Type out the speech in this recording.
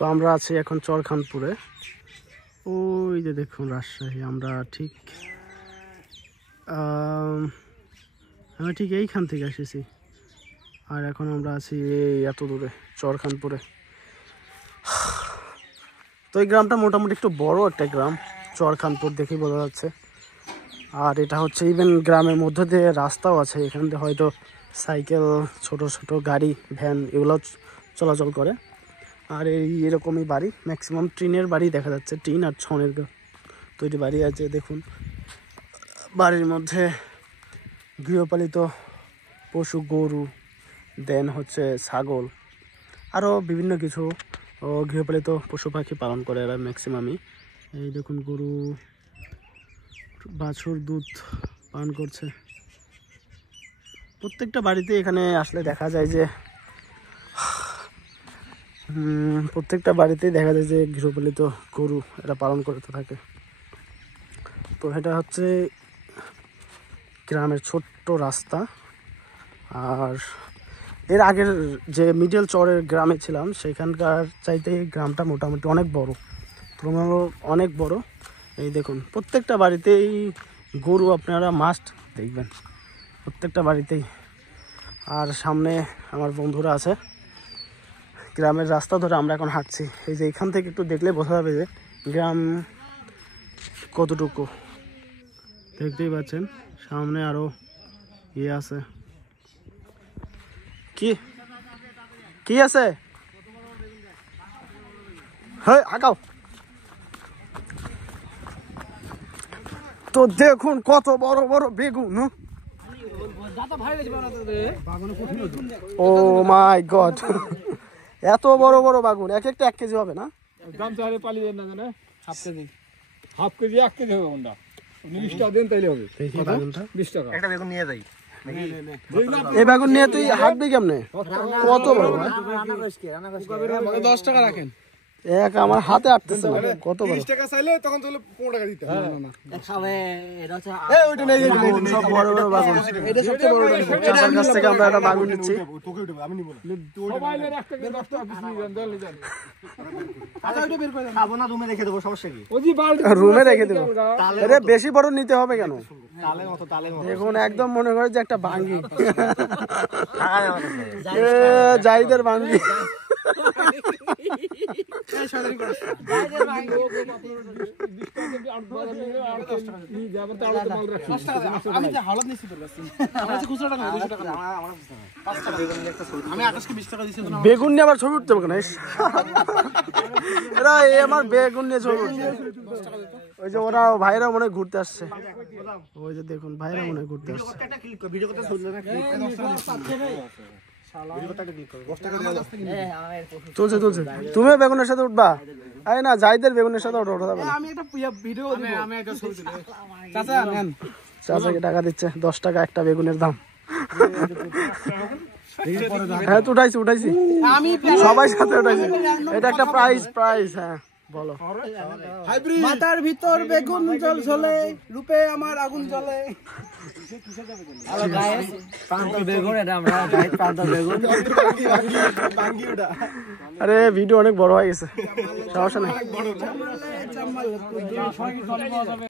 তো আমরা আছি এখন চরখানপুরে। ওই যে দেখুন রাজশাহী, আমরা ঠিক এইখান থেকে এসেছি। আর এখন আমরা আছি এই এত দূরে চরখানপুরে। তো এই গ্রামটা মোটামুটি একটু বড় একটা গ্রাম, চরখানপুর দেখেই বোঝা যাচ্ছে। আর এটা হচ্ছে ইভেন গ্রামের মধ্যে দিয়ে রাস্তাও আছে, এখান থেকে হয়তো সাইকেল, ছোট ছোট গাড়ি, ভ্যান এগুলো চলাচল করে। আর এরকমই বাড়ি, ম্যাক্সিমাম টিনের বাড়ি দেখা যাচ্ছে, টিন আর ছনের তৈরি বাড়ি আছে। দেখুন বাড়ির মধ্যে গৃহপালিত পশু, গরু, দেন হচ্ছে ছাগল, আরও বিভিন্ন কিছু গৃহপালিত পশু পাখি পালন করে এরা ম্যাক্সিমামই। এই দেখুন গরু, বাছুর দুধ পান করছে। প্রত্যেকটা বাড়িতে এখানে আসলে দেখা যায় যে প্রত্যেকটা বাড়িতেই দেখা যায় যে গৃহপালিত গরু এরা পালন করতে থাকে। তো এটা হচ্ছে গ্রামের ছোট্ট রাস্তা। আর এর আগের যে মিডল চরের গ্রামে ছিলাম সেখানকার চাইতে গ্রামটা মোটামুটি অনেক বড়, অনেক বড়। এই দেখুন প্রত্যেকটা বাড়িতেই গরু আপনারা মাস্ট দেখবেন, প্রত্যেকটা বাড়িতেই। আর সামনে আমার বন্ধুরা আছে। গ্রামের রাস্তা ধরে আমরা এখন হাঁটছি। এই যে এখান থেকে একটু দেখলে বোঝা যাবে যে গ্রাম কতটুকু। দেখতেই পাচ্ছেন সামনে আরো আছে। কি আছে? হ্যাঁ আগাও। তো দেখুন কত বড় বড় বেগুন। ও মাই গড, এত বড় বড় বেগুন, এক একটা 1 কেজি হবে না? হাফ কেজি 1 কেজি হবে কোনটা? 20 টাকা দেন তাইলে হবে। 20 টাকা একটা বেগুন নিয়ে যাই। এই বেগুন নিয়ে তুই হাঁটবি কেমনে? কত বড়? 10 টাকা রাখেন। এক আমার হাতে আটতেছে না। কত বড়? 30 টাকা চাইলে তখন তাহলে 15 টাকা দিতে হবে। না খাবে এটা হচ্ছে এই ওইটা নেই, সব বড় বড় বেগুন। এটা সবচেয়ে বড়। চাচার কাছ থেকে আমরা একটা বেগুন নিচ্ছি। তোকে উঠবে, আমি নিব না। সবাই এর 1 টাকা 10 টাকা পিস নিয়ে যান, যান। আচ্ছা ওইটা বের করে দেন। খাবো না, রুমে রেখে দেবো, সমস্যা কি? ওজি বালতি রুমে রেখে দেব। আরে বেশি বড় নিতে হবে কেন? তালে মতো এখন একদম মনে করে যে একটা ভাঙ্গি, জাহিদের ভাঙ্গি। বেগুন নিয়ে আবার ছবি উঠতে হবে কেন? এরা আমার বেগুন নিয়ে ছবি উঠছে। ওই যে ওরা ভাইরা মনে হয় ঘুরতে আসছে। ওই যে দেখুন ভাইরা মনে হয় ঘুরতে আসছে। চলছে চলছে। তুমিও বেগুনের সাথে উঠবা? আরে না, জাহিদের বেগুনের সাথে ওঠা যাবে না। চাচাকে টাকা দিচ্ছে, 10 টাকা একটা বেগুনের দাম। হ্যাঁ তো উঠাইছি সবাই সাথে উঠাইছি। এটা একটা প্রাইস। হ্যাঁ বলো। মাথার ভিতর বেগুন জল ঝলে, রূপে আমার আগুন জ্বলে। হ্যালো গাইস, প্রান্ত বেগুন, এটা আমরা গাইস প্রান্ত বেগুন। আরে ভিডিও অনেক বড় হয়ে গেছে, সমস্যা নাই।